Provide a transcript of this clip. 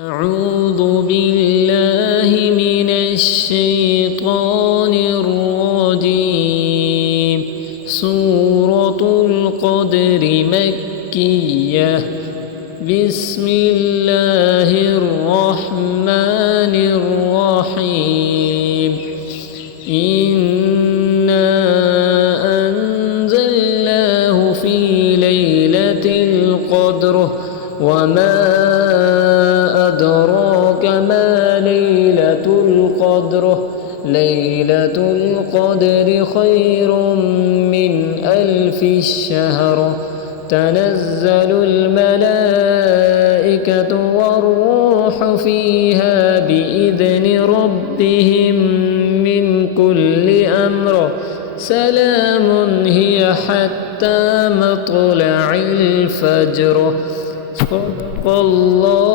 أعوذ بالله من الشيطان الرجيم. سورة القدر مكية. بسم الله الرحمن الرحيم. إنا أنزلناه في ليلة القدر وما أدراك ما ليلة القدر. ليلة القدر خير من 1000 شهر. تنزل الملائكة والروح فيها بإذن ربهم من كل أمر. سلام هي حتى مطلع الفجر. صدق الله